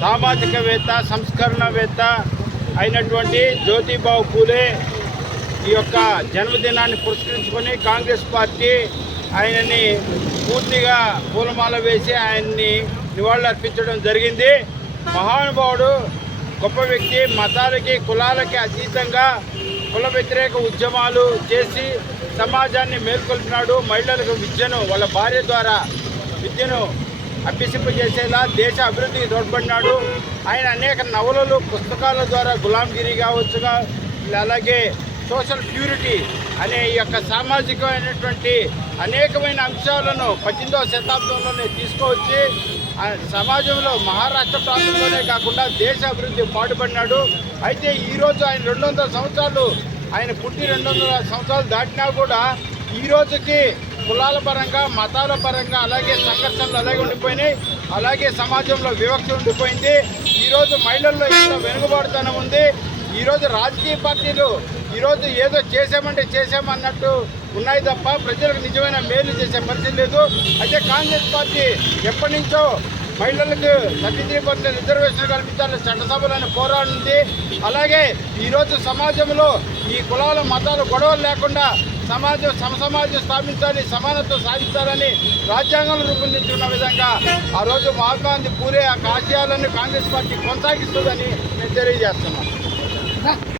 సామాజికవేత్త సంస్కరణవేత్త అయినటువంటి జ్యోతిబావు పూలే ఈ యొక్క జన్మదినాన్ని పురస్కరించుకొని కాంగ్రెస్ పార్టీ ఆయనని పూర్తిగా పూలమాల వేసి ఆయన్ని నివాళులు అర్పించడం జరిగింది. మహానుభావుడు, గొప్ప వ్యక్తి, మతాలకి కులాలకి అతీతంగా కుల వ్యతిరేక ఉద్యమాలు చేసి సమాజాన్ని మేల్కొల్పినాడు. మహిళలకు విద్యను వాళ్ళ భార్య ద్వారా విద్యను అభ్యసింపజేసేలా దేశ అభివృద్ధికి తోడ్పడినాడు. ఆయన అనేక నవలలు పుస్తకాల ద్వారా గులాంగిరి కావచ్చుగా, అలాగే సోషల్ ప్యూరిటీ అనే ఈ యొక్క సామాజికమైనటువంటి అనేకమైన అంశాలను 18వ శతాబ్దంలోనే తీసుకువచ్చి సమాజంలో మహారాష్ట్ర ప్రాంతంలోనే కాకుండా దేశ అభివృద్ధి పాటుపడినాడు. అయితే ఈరోజు ఆయన 200 సంవత్సరాలు ఆయన పుట్టి 200 సంవత్సరాలు దాటినా కూడా ఈ రోజుకి కులాల పరంగా మతాల పరంగా అలాగే సంఘర్షణలు అలాగే ఉండిపోయినాయి. అలాగే సమాజంలో వివక్ష ఉండిపోయింది. ఈరోజు మహిళల్లో ఎంత వెనుకబాటుతనం ఉంది. ఈరోజు రాజకీయ పార్టీలు ఈరోజు ఏదో చేసామంటే చేసామన్నట్టు ఉన్నాయి తప్ప ప్రజలకు నిజమైన మేలు చేసే పరిస్థితి లేదు. అయితే కాంగ్రెస్ పార్టీ ఎప్పటి నుంచో మహిళలకు 33% రిజర్వేషన్ కల్పించాలని చట్టసభలను పోరాడుతుంది. అలాగే ఈరోజు సమాజంలో ఈ కులాల మతాల గొడవలు లేకుండా సమాజం స్థాపించాలి, సమానత్వం సాధించాలని రాజ్యాంగంలో రూపొందించుకున్న విధంగా ఆ రోజు మహాత్మా గాంధీ పూలే ఆ ఆశయాలను కాంగ్రెస్ పార్టీ కొనసాగిస్తుందని నేను తెలియజేస్తున్నాను.